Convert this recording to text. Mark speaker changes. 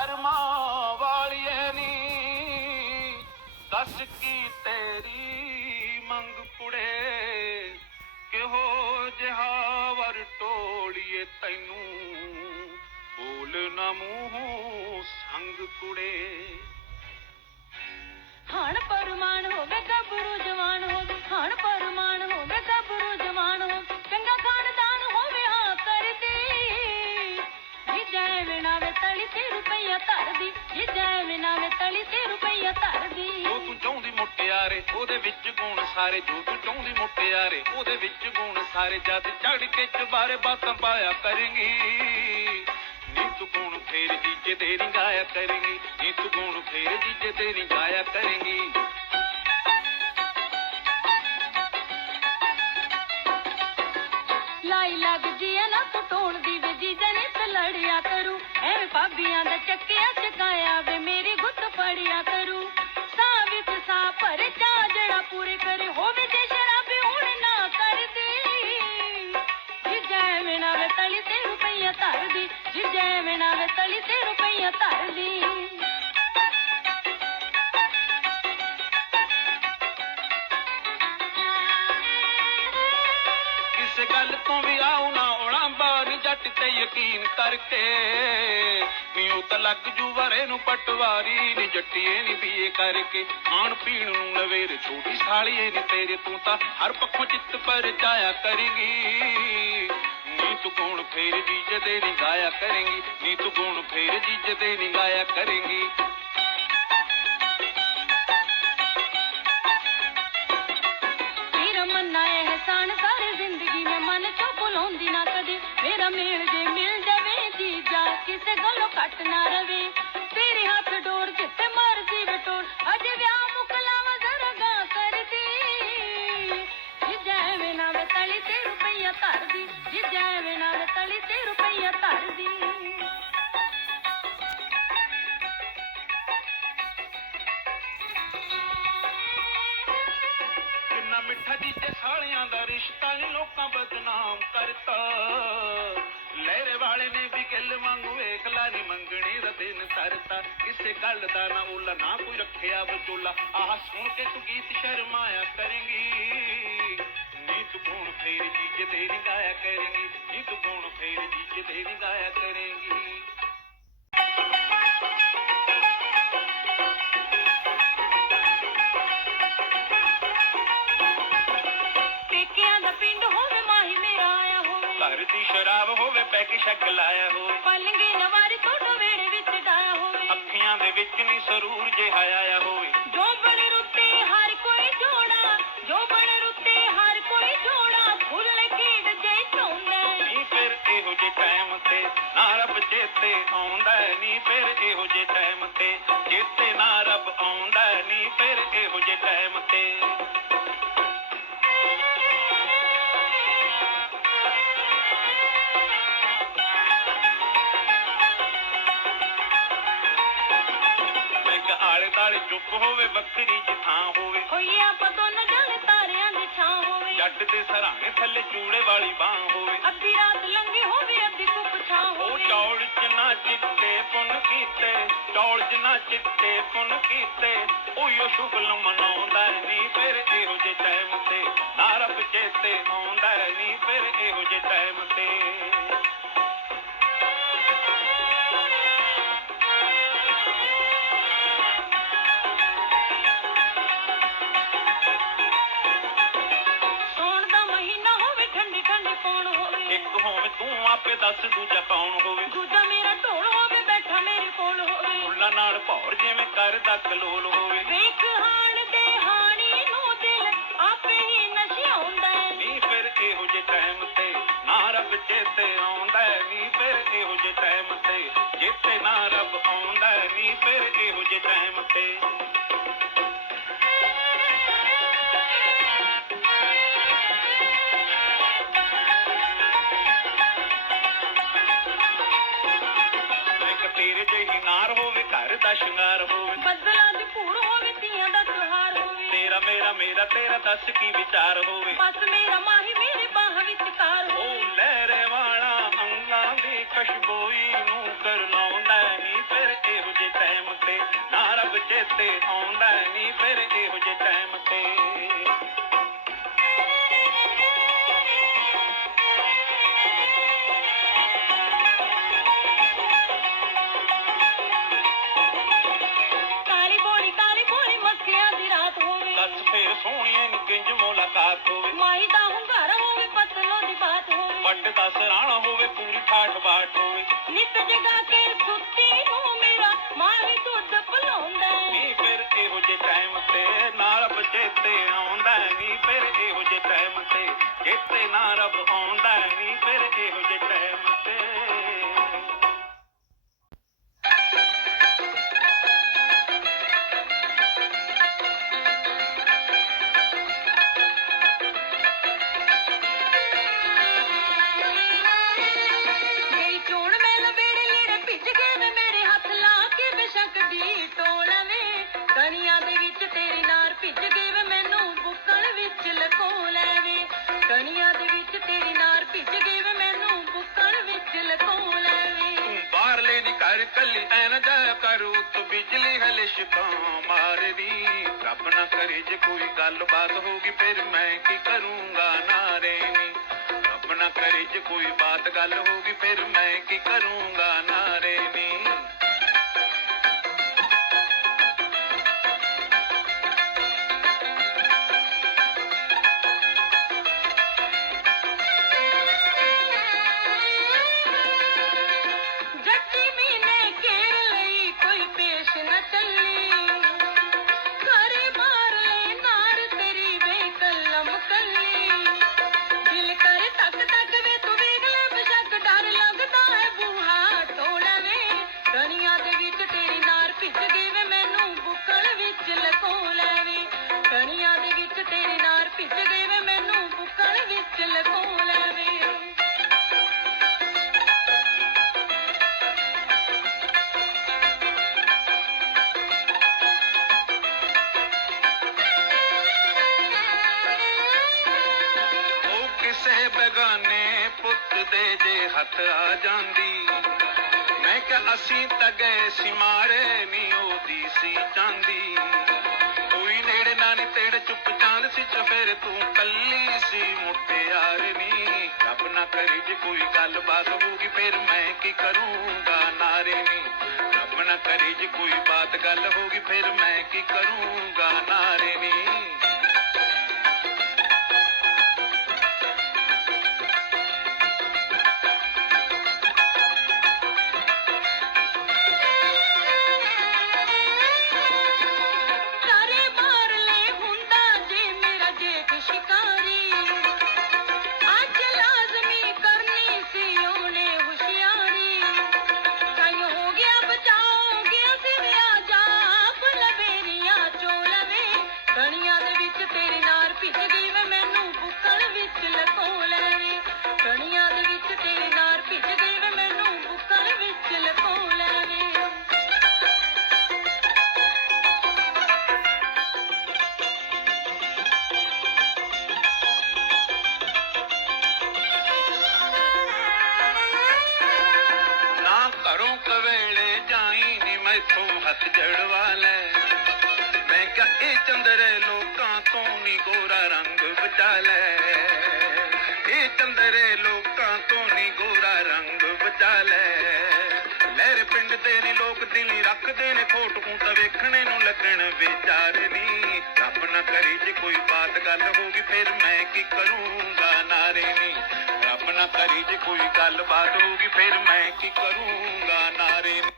Speaker 1: ਕਰਮਾਂ ਵਾਲੀਏ ਨੀ। ਦੱਸ ਕੀ ਤੇਰੀ ਮੰਗ ਕੁੜੇ? ਕਿਹੋ ਜਿਹਾ ਵਰ ਟੋਲੀਏ ਤੈਨੂੰ? ਬੋਲ ਨਾ ਮੂੰਹ ਸੰਗ ਕੁੜੇ।
Speaker 2: ਹਣ ਪਰਮਾਨ ਹੋਵੇ ਗੱਭਰੂ ਜਵਾਨ ਹੋਵੇ, ਹਣ ਪਰਮਾਨ ਵਿਨਾਵੇ ਤੇ ਰੁਪਈਆ ਧਰਦੀ ਜੋ ਤੂੰ
Speaker 1: ਚਾਹੁੰਦੀ ਮੁਟਿਆਰੇ ਉਹਦੇ ਵਿੱਚ ਗੁਣ ਸਾਰੇ, ਜੋ ਤੂੰ ਚਾਹੁੰਦੀ ਮੁਟਿਆਰੇ ਉਹਦੇ ਵਿੱਚ ਗੁਣ ਸਾਰੇ, ਜਦ ਚੜ ਕੇ ਚਬਾਰੇ ਬਾਤਾਂ ਪਾਇਆ ਕਰੇਂਗੀ। ਨੀ ਤੂੰ ਗੁਣ ਫੇਰ ਜੀਜੇ ਤੇਰੀ ਗਾਇਆ ਕਰੇਂਗੀ ਨੀ ਤੂੰ ਗੁਣ ਫੇਰ ਜੀਜੇ ਦੇ ਨੀ ਗਾਇਆ ਕਰੇਂਗੀ। ਕਿਸੇ ਗੱਲ ਤੋਂ ਵੀ ਆਉ ਨਾ ਉਲਾਂਬਾ ਜੱਟ ਤੇ ਯਕੀਨ ਕਰਕੇ। ਨੀ ਤਾਂ ਲੱਗ ਜੂ ਵਰੇ ਨੂੰ ਪਟਵਾਰੀ ਨੀ, ਜੱਟੀਏ ਨੀ ਬੀਏ ਕਰਕੇ। ਖਾਣ ਪੀਣ ਨੂੰ ਨਵੇਰ ਛੋਟੀ ਸਾਲੀਏ ਨੀ ਤੇਰੇ ਤੂੰ ਤਾਂ ਹਰ ਪੱਖੋਂ ਚਿੱਤ ਪਰ ਜਾਇਆ ਕਰੇਗੀ। ਨੀ ਤੂੰ ਗੁਣ ਫੇਰ ਜੀਜੇ ਦੇ ਨੀ ਗਾਇਆ ਕਰੇਗੀ। ਨੀ ਤੂੰ ਗੁਣ ਫੇਰ ਜੀਜੇ ਦੇ ਨੀ ਗਾਇਆ ਕਰੇਗੀ। ਕਿੰਨਾ ਸਾਲਿਆਂ ਦਾ ਰਿਸ਼ਤਾ ਨੀ ਲੋਕਾਂ ਬਦਨਾਮ ਕਰਤਾ। ਲਹਿਰੇ ਵਾਲੇ ਨੇ ਵੀ ਗਿੱਲ ਵਾਂਗੂ ਵੇਖ ਲਾ, ਨੀ ਮੰਗਣੀ ਦਾ ਦਿਨ ਤਰਤਾ ਕਿਸੇ ਗੱਲ ਦਾ ਨਾ ਉਲਾ, ਨਾ ਕੋਈ ਰੱਖਿਆ ਬਚੋਲਾ ਆਹ ਸੁਣ ਕੇ ਤੂੰ ਗੀਤ ਸ਼ਰਮਾਇਆ ਕਰੇਂਗੀ। ਨੀ ਤੂੰ ਗੁਣ ਫੇਰ ਜੀਜੇ ਦੇ ਗਾਇਆ ਕਰੇਂਗੀ। ਨੀ ਤੂੰ ਗੁਣ ਫੇਰ ਜੀਜੇ ਦੇ ਗਾਇਆ ਕਰੇਂਗੀ।
Speaker 2: ਹੋਵੇ
Speaker 1: ਘਰ ਦੀ ਸ਼ਰਾਬ ਹੋਵੇ ਪੈਗ ਸ਼ੱਕ ਲਾਇਆ ਹੋਵੇ।
Speaker 2: ਪਲੰਗੇ ਨਵਾਰੀ ਤੋਂ ਵੇੜੇ ਵਿੱਚ ਡਾਇਆ ਹੋਵੇ।
Speaker 1: ਅੱਖੀਆਂ ਦੇ ਵਿੱਚ ਨੀ ਸਰੂਰ ਜਿਹਾ ਆਇਆ ਹੋਵੇ।
Speaker 2: ਜੋ
Speaker 1: ਚੁੱਪ ਹੋਵੇ ਵੱਖਰੀ ਜੀ ਥਾਂ ਹੋਵੇ।
Speaker 2: ਹੋਈਏ ਆਪਾਂ ਦੋਨੋਂ ਜਾਣੇ ਤਾਰਿਆਂ ਦੀ ਛਾਂ ਹੋਵੇ।
Speaker 1: ਜੱਟ ਦੇ ਸਰਾਣੇ ਥੱਲੇ ਚੂੜੇ ਵਾਲੀ ਬਾਹ ਹੋਵੇ।
Speaker 2: ਅੱਧੀ ਰਾਤ ਲੰਘੀ ਹੋਵੇ ਅੱਧੀ ਧੁੱਪ ਛਾਂ
Speaker 1: ਉਹ
Speaker 2: ਹੋਵੇ।
Speaker 1: ਚੌਲ ਚ ਨਾ ਚਿੱਟੇ ਪੁੰਨ ਕੀਤੇ ਚੌਲ ਚ ਨਾ ਚਿੱਟੇ ਪੁੰਨ ਕੀਤੇ ਉਹੀਓ ਸ਼ੁਗਲ ਮਨਾਉਂਦਾ ਨਹੀਂ ਫਿਰ ਇਹੋ ਜੇ ਟਾਈਮ ਤੇ। ਦੱਸ ਕੀ ਵਿਚਾਰ ਹੋਵੇ?
Speaker 2: ਬਸ ਮੇਰਾ ਮਾਹੀ ਮੇਰੇ ਬਾਹ ਵਿੱਚ ਕਾਰ ਹੋਵੇ।
Speaker 1: ਉਹ ਲਹਿਰੇ ਵਾਲਾ ਅੰਗਾਂ ਦੀ ਖੁਸ਼ਬੋਈ ਨੂੰ ਕਰ ਸਰਾਣਾ ਹੋਵੇ ਪੂਰੀ ਠਾਠ ਬਾਠ ਹੋਵੇ।
Speaker 2: ਨਿਤ ਜਗਾ
Speaker 1: ਬਾਹਰਲੇ ਦੀ ਘਰ ਕੱਲੀ ਐ ਨਾ ਜਾਇਆ ਕਰ ਬਿਜਲੀ ਹਲੇ ਸ਼ਿਕਾਂ ਮਾਰਦੀ। ਰੱਬ ਨਾ ਕਰੇ ਜੇ ਕੋਈ ਗੱਲਬਾਤ ਹੋਗੀ ਫਿਰ ਮੈਂ ਕੀ ਕਰੂੰਗਾ ਨਾਰੇ ਨੀ। ਰੱਬ ਨਾ ਕਰੇ ਜੇ ਕੋਈ ਬਾਤ ਗੱਲ ਹੋਗੀ ਫਿਰ ਮੈਂ ਕੀ ਕਰੂੰਗਾ ਨਾਰੇ ਨੀ। ਜੇ ਹੱਥ ਆ ਜਾਂਦੀ। ਮੈਂ ਕਿਹਾ, ਅਸੀਂ ਤਾਂ ਗਏ ਸੀ ਮਾਰੇ ਨੀ ਉਹਦੀ ਸੀ ਚਾਂਦੀ। ਕੋਈ ਨੇੜੇ ਨਾ ਨੀ ਤੇੜੇ ਚੁੱਪ ਚਾਂਦ ਸੀ ਚਫੇਰ ਤੂੰ ਕੱਲੀ ਸੀ ਮੁੱਟਿਆਰ ਨੀ ਰੱਬ ਨਾ ਕਰੇ ਜੇ ਕੋਈ ਗੱਲਬਾਤ ਹੋਊਗੀ, ਫਿਰ ਮੈਂ ਕੀ ਕਰੂੰਗਾ ਨਾਰੇ ਨੀ ਰੱਬ ਨਾ ਕਰੇ ਜੇ ਕੋਈ ਬਾਤ ਗੱਲ ਹੋਊਗੀ, ਫਿਰ ਮੈਂ ਕੀ ਕਰੂੰ ਮੈਥੋਂ ਹੱਥ ਜੜਵਾ ਲੈ? ਮੈਂ ਕਿਹਾ, ਇਹ ਚੰਦਰ ਲੋਕਾਂ ਤੋਂ ਨੀ ਗੋਰਾ ਰੰਗ ਬਚਾ ਲੈ। ਇਹ ਚੰਦਰ ਲੋਕਾਂ ਤੋਂ ਨੀ ਗੋਰਾ ਰੰਗ ਬਚਾ ਲੈ। ਲਹਿਰ ਪਿੰਡ ਦੇ ਨੀ, ਲੋਕ ਦਿਲੀ ਰੱਖਦੇ ਨੇ। ਖੋਟ ਨੂੰ ਤਾਂ ਵੇਖਣੇ ਨੂੰ ਲੱਗਣ ਵਿਚਾਰ ਨੀ। ਰੱਬ ਨਾ ਕਰੇ ਜੇ ਕੋਈ ਬਾਤ ਗੱਲ ਹੋਗੀ ਫਿਰ ਮੈਂ ਕੀ ਕਰੂੰਗਾ? ਨਾਰੇ ਨੀ। ਰੱਬ ਨਾ ਕਰੇ ਜੇ ਕੋਈ ਗੱਲਬਾਤ ਹੋਗੀ ਫਿਰ ਮੈਂ ਕੀ ਕਰੂੰਗਾ? ਨਾਰੇ ਨੀ।